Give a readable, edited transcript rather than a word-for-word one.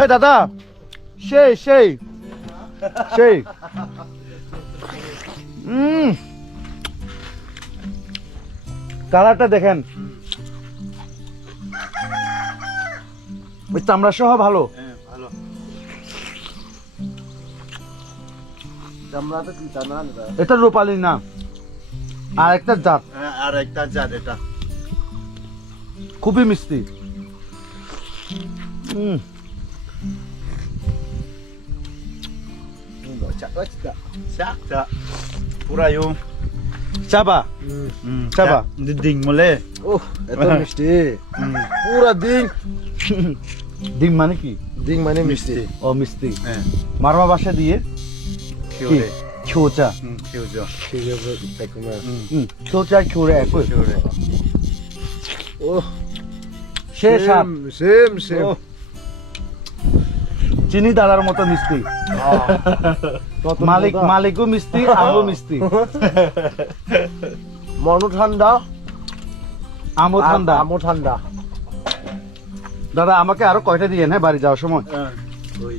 এই দাদা সেই সেই সেই কালারটা দেখেন ওই চামড়া সহ ভালো ভালো এটা রূপালী না আর একটা জাত আর একটা জাত এটা খুবই মিষ্টি sakta pura yung চাবা চাবা ding mole এত মিষ্টি পুরা দিন ডিম মানে কি দিন মানে মিষ্টি ও মিষ্টি মারমা বাসা দিয়ে kyore ছোচা kyojo ঠিক আছে দেখো না ছোচা ছোরে একই kyore ও সে সাপ সেম সেম চিনি দাদার মতো মিষ্টি মালিক মালিকও মিষ্টি আমও মিষ্টি মনও ঠান্ডা আমও ঠান্ডা আমও ঠান্ডা দাদা আমাকে আরো কয়টা দিয়ে হ্যাঁ বাড়ি যাওয়ার সময় oi